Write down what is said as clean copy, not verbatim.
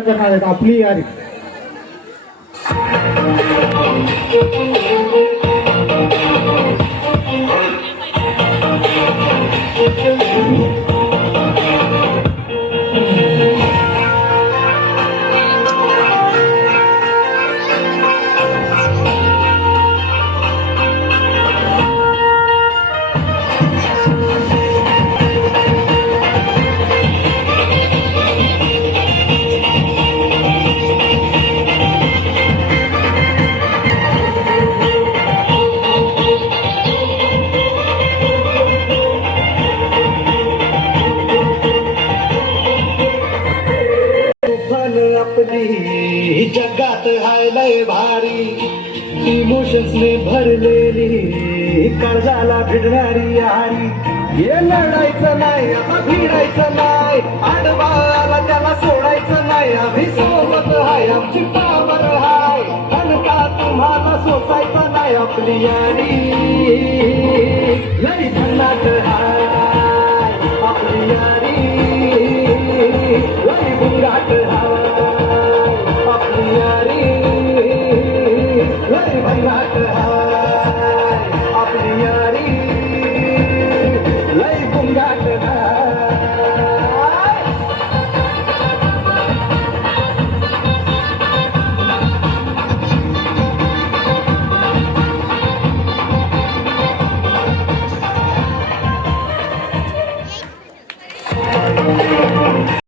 करणार आहेत आपली यारी. आपली जगात हाय लय भारी, इमोशन्सने भरलेली कर्जाला भिडणारी यारी. हे लढायचं नाही आता भिडायचं नाही, आडवाला त्याला सोडायचं नाही. आम्ही सोबत हाय आमची पावर हाय, आणि का तुम्हाला सोसायचं नाही आपली यारी.